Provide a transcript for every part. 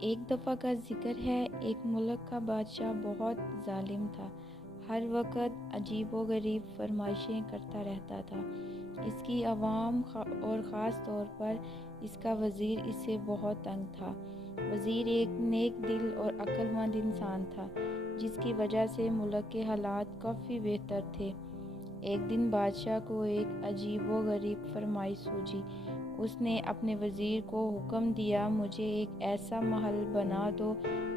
ایک دفعہ کا ذکر ہے، ایک ملک کا بادشاہ بہت ظالم تھا۔ ہر وقت عجیب و غریب فرمائشیں کرتا رہتا تھا۔ اس کی عوام اور خاص طور پر اس کا وزیر اس سے بہت تنگ تھا۔ وزیر ایک نیک دل اور عقل مند انسان تھا، جس کی وجہ سے ملک کے حالات کافی بہتر تھے۔ ایک دن بادشاہ کو ایک عجیب و غریب فرمائش سوچی۔ اس نے اپنے وزیر کو حکم دیا، مجھے ایک ایسا محل بنا دو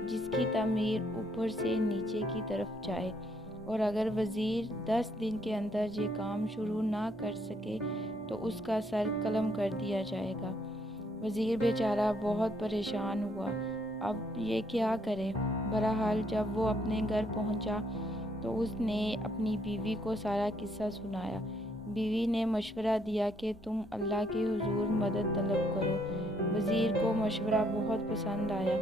جس کی تعمیر اوپر سے نیچے کی طرف جائے، اور اگر وزیر 10 دن کے اندر یہ کام شروع نہ کر سکے تو اس کا سر قلم کر دیا جائے گا۔ وزیر بیچارہ بہت پریشان ہوا، اب یہ کیا کرے؟ بہرحال جب وہ اپنے گھر پہنچا تو اس نے اپنی بیوی کو سارا قصہ سنایا۔ بیوی نے مشورہ دیا کہ تم اللہ کے حضور مدد طلب کرو۔ وزیر کو مشورہ بہت پسند آیا۔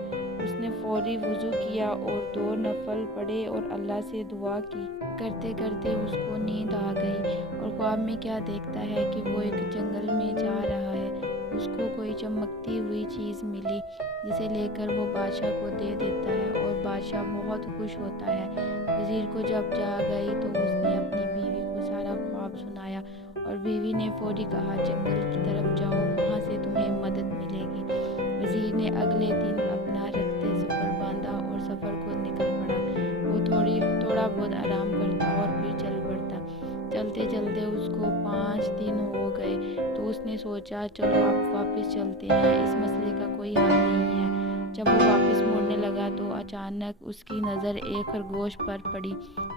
اس نے فوری وضو کیا اور 2 نفل پڑھے اور اللہ سے دعا کی۔ کرتے کرتے اس کو نیند آ گئی اور خواب میں کیا دیکھتا ہے کہ وہ ایک جنگل میں جا رہا ہے۔ اس کو کوئی چمکتی ہوئی چیز ملی، جسے لے کر وہ بادشاہ کو دے دیتا ہے اور بادشاہ بہت خوش ہوتا ہے۔ وزیر کو جب جاگ آئی تو اس نے اپنی بیوی کو سارا خواب سنایا، اور بیوی نے فوری کہا، جنگل کی طرف جاؤ، وہاں سے تمہیں مدد ملے گی۔ وزیر نے اگلے دن اپنا رخت سفر باندھا اور سفر کو نکل پڑا۔ وہ تھوڑا بہت آرام کرتا اور پھر چل پڑتا۔ چلتے چلتے اس کو 5 دن ہو گئے تو اس نے سوچا، چلو اب واپس چلتے ہیں، اس مسئلے کا کوئی حل نہیں ہے۔ جب وہ واپس مڑنے لگا تو اچانک اس کی نظر ایک خرگوش پر پڑی،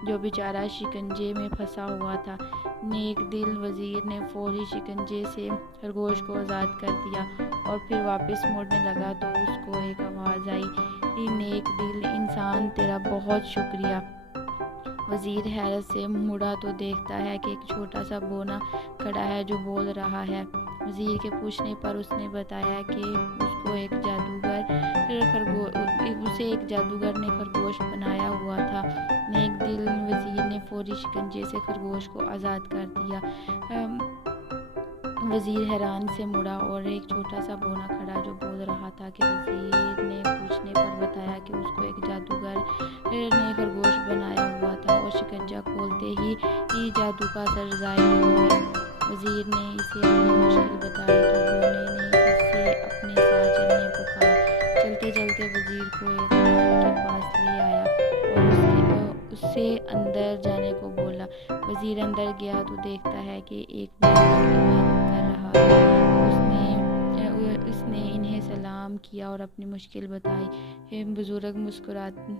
جو بیچارہ شکنجے میں پھنسا ہوا تھا۔ نیک دل وزیر نے فوری شکنجے سے خرگوش کو آزاد کر دیا اور پھر واپس مڑنے لگا تو اس کو ایک آواز آئی، نیک دل انسان، تیرا بہت شکریہ۔ وزیر حیرت سے مڑا تو دیکھتا ہے کہ ایک چھوٹا سا بونا کھڑا ہے جو بول رہا ہے۔ وزیر کے پوچھنے پر اس نے بتایا کہ اسے ایک جادوگر نے خرگوش بنایا ہوا تھا۔ نیک دل وزیر نے فوری شکنجے سے خرگوش کو آزاد کر دیا۔ وزیر حیران سے مڑا اور ایک چھوٹا سا بونا کھڑا جو بول رہا تھا کہ وزیر نے پوچھنے پر بتایا کہ اس کو ایک جادوگر نے خرگوش بنایا ہوا تھا اور شکنجہ کھولتے ہی جادو کا اثر ظاہر ہو گیا۔ وزیر نے اسے اپنی مشکل بتائی تو بونے نے اس سے اپنے ساتھ چلنے کو کہا۔ چلتے چلتے وزیر کو ایک محل کے پاس لے آیا اور اس سے اندر جانے کو بولا۔ وزیر اندر گیا تو دیکھتا ہے کہ ایک بزرگ عبادت کر رہا ہے۔ اس نے انہیں سلام کیا اور اپنی مشکل بتائی۔ بزرگ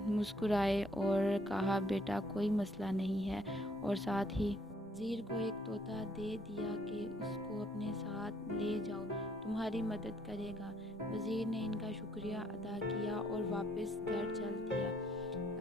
مسکرائے اور کہا، بیٹا کوئی مسئلہ نہیں ہے، اور ساتھ ہی وزیر کو ایک طوطا دے دیا کہ اس کو اپنے ساتھ لے جاؤ، تمہاری مدد کرے گا۔ وزیر نے ان کا شکریہ ادا کیا اور واپس گھر چل دیا۔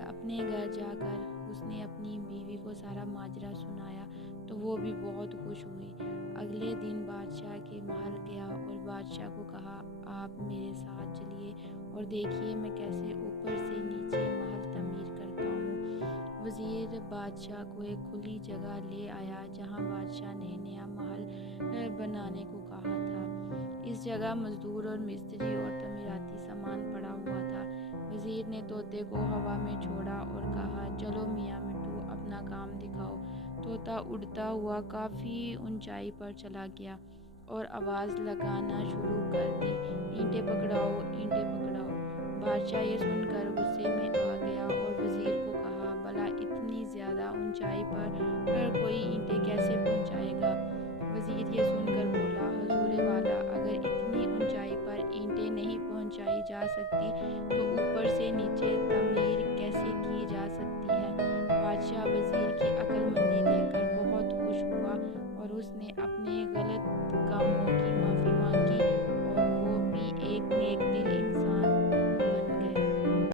اپنے گھر جا کر اس نے اپنی بیوی کو سارا ماجرا سنایا تو وہ بھی بہت خوش ہوئی۔ اگلے دن بادشاہ کے محل گیا اور بادشاہ کو کہا، آپ میرے ساتھ چلیے اور دیکھیے میں کیسے اوپر سے نیچے محل تعمیر کرتا ہوں۔ وزیر بادشاہ کو ایک کھلی جگہ لے آیا جہاں بادشاہ نے نیا محل بنانے کو کہا تھا۔ اس جگہ مزدور اور مستری اور تعمیراتی سامان پڑا ہوا تھا۔ وزیر نے طوطے کو ہوا میں چھوڑا اور کہا، چلو میاں مٹھو اپنا کام دکھاؤ۔ طوطا اڑتا ہوا کافی اونچائی پر چلا گیا اور آواز لگانا شروع کر دی، اینٹیں پکڑاؤ، اینٹیں پکڑاؤ۔ بادشاہ یہ سن کر غصے میں آ گیا اور وزیر کو کہا، بھلا اتنی زیادہ اونچائی پر کوئی اینٹیں کیسے پہنچائے گا؟ وزیر یہ سن کر بولا، حضور والا، اگر اتنی اونچائی پر اینٹیں نہیں پہنچائی جا سکتی تو اوپر سے نیچے تعمیر کیسے کی جا سکتی ہے؟ بادشاہ وزیر کی عقل مندی